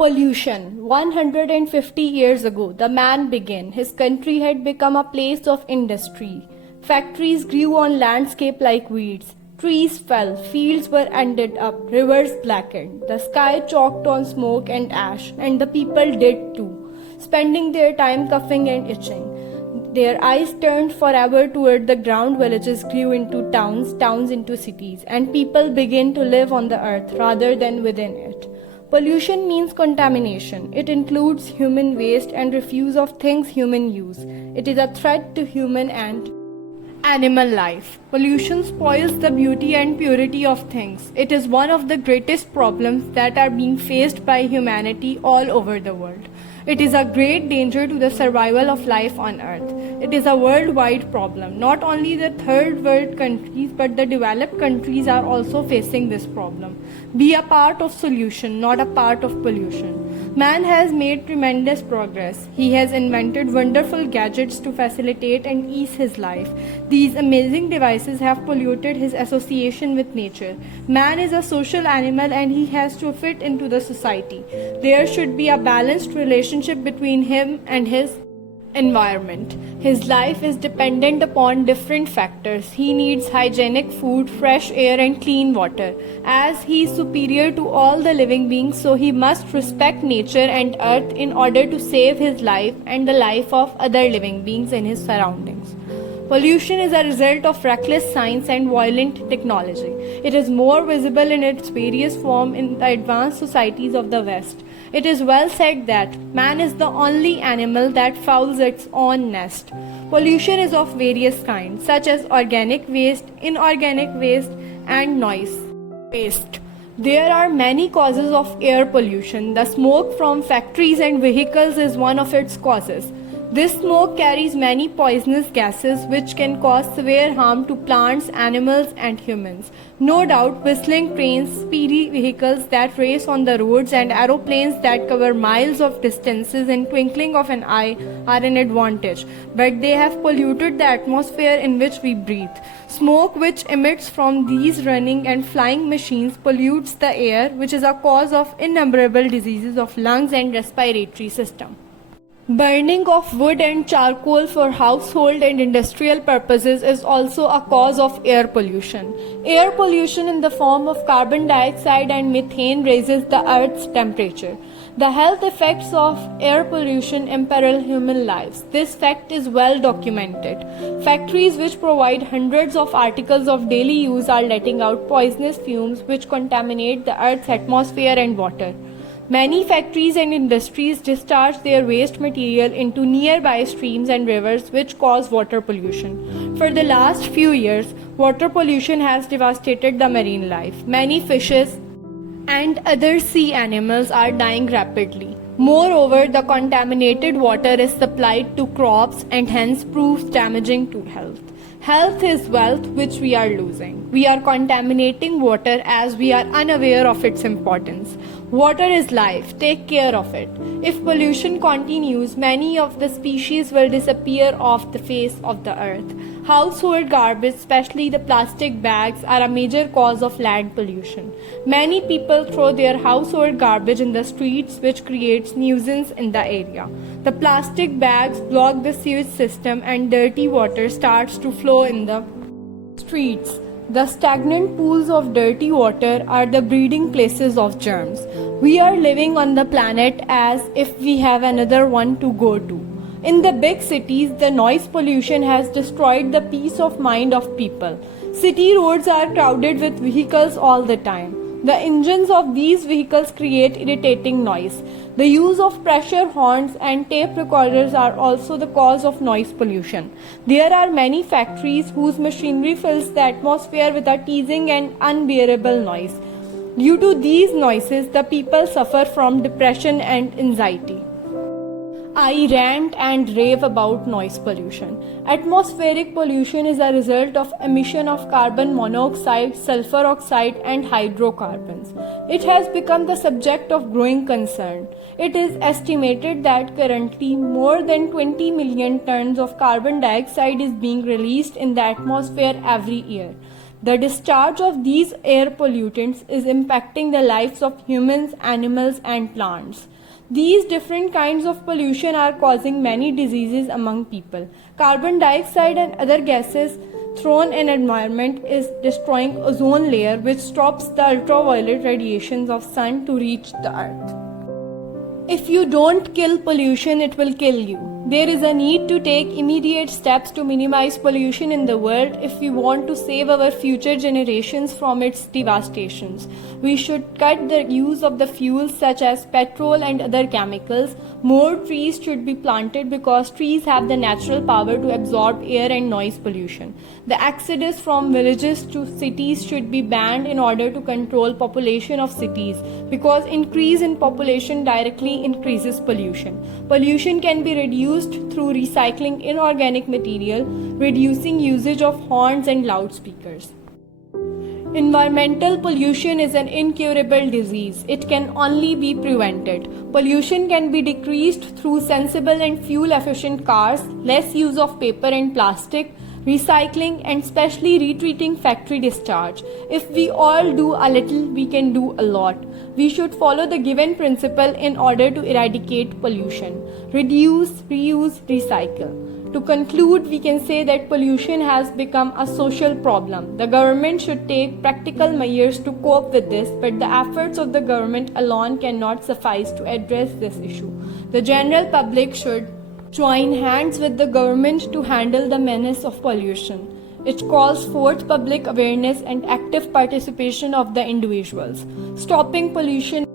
Pollution. 150 years ago, the man began. His country had become a place of industry. Factories grew on landscape like weeds. Trees fell, fields were ended up, rivers blackened. The sky choked on smoke and ash, and the people did too, spending their time coughing and itching. Their eyes turned forever toward the ground. Villages grew into towns, towns into cities, and people began to live on the earth rather than within it. Pollution means contamination. It includes human waste and refuse of things humans use. It is a threat to human and animal life. Pollution spoils the beauty and purity of things. It is one of the greatest problems that are being faced by humanity all over the world. It is a great danger to the survival of life on earth. It is a worldwide problem. Not only the third world countries but the developed countries are also facing this problem. Be a part of solution, not a part of pollution. Man has made tremendous progress. He has invented wonderful gadgets to facilitate and ease his life. These amazing devices have polluted his association with nature. Man is a social animal and he has to fit into the society. There should be a balanced relationship between him and his environment. His life is dependent upon different factors. He needs hygienic food, fresh air and clean water. As he is superior to all the living beings, so he must respect nature and earth in order to save his life and the life of other living beings in his surroundings. Pollution is a result of reckless science and violent technology. It is more visible in its various forms in the advanced societies of the West. It is well said that man is the only animal that fouls its own nest. Pollution is of various kinds, such as organic waste, inorganic waste, and noise waste. There are many causes of air pollution. The smoke from factories and vehicles is one of its causes. This smoke carries many poisonous gases which can cause severe harm to plants, animals and humans. No doubt, whistling trains, speedy vehicles that race on the roads and aeroplanes that cover miles of distances in twinkling of an eye are an advantage, but they have polluted the atmosphere in which we breathe. Smoke which emits from these running and flying machines pollutes the air, which is a cause of innumerable diseases of lungs and respiratory system. Burning of wood and charcoal for household and industrial purposes is also a cause of air pollution. Air pollution in the form of carbon dioxide and methane raises the Earth's temperature. The health effects of air pollution imperil human lives. This fact is well documented. Factories which provide hundreds of articles of daily use are letting out poisonous fumes which contaminate the Earth's atmosphere and water. Many factories and industries discharge their waste material into nearby streams and rivers which cause water pollution. For the last few years, water pollution has devastated the marine life. Many fishes and other sea animals are dying rapidly. Moreover, the contaminated water is supplied to crops and hence proves damaging to health. Health is wealth which we are losing. We are contaminating water as we are unaware of its importance. Water is life. Take care of it. If pollution continues, many of the species will disappear off the face of the earth. Household garbage, especially the plastic bags, are a major cause of land pollution. Many people throw their household garbage in the streets, which creates nuisance in the area. The plastic bags block the sewage system and dirty water starts to flow in the streets. The stagnant pools of dirty water are the breeding places of germs. We are living on the planet as if we have another one to go to. In the big cities, the noise pollution has destroyed the peace of mind of people. City roads are crowded with vehicles all the time. The engines of these vehicles create irritating noise. The use of pressure horns and tape recorders are also the cause of noise pollution. There are many factories whose machinery fills the atmosphere with a teasing and unbearable noise. Due to these noises, the people suffer from depression and anxiety. I rant and rave about noise pollution. Atmospheric pollution is a result of emission of carbon monoxide, sulfur oxide and hydrocarbons. It has become the subject of growing concern. It is estimated that currently more than 20 million tons of carbon dioxide is being released in the atmosphere every year. The discharge of these air pollutants is impacting the lives of humans, animals, and plants. These different kinds of pollution are causing many diseases among people. Carbon dioxide and other gases thrown in environment is destroying ozone layer, which stops the ultraviolet radiations of sun to reach the earth. If you don't kill pollution, it will kill you. There is a need to take immediate steps to minimize pollution in the world if we want to save our future generations from its devastations. We should cut the use of the fuels such as petrol and other chemicals. More trees should be planted because trees have the natural power to absorb air and noise pollution. The exodus from villages to cities should be banned in order to control population of cities because increase in population directly increases pollution. Pollution can be reduced through recycling inorganic material, reducing usage of horns and loudspeakers. Environmental pollution is an incurable disease. It can only be prevented. Pollution can be decreased through sensible and fuel-efficient cars, less use of paper and plastic, recycling, and specially retreating factory discharge. If we all do a little, we can do a lot. We should follow the given principle in order to eradicate pollution. Reduce, reuse, recycle. To conclude, we can say that pollution has become a social problem. The government should take practical measures to cope with this, but the efforts of the government alone cannot suffice to address this issue. The general public should join hands with the government to handle the menace of pollution. It calls forth public awareness and active participation of the individuals. Stopping pollution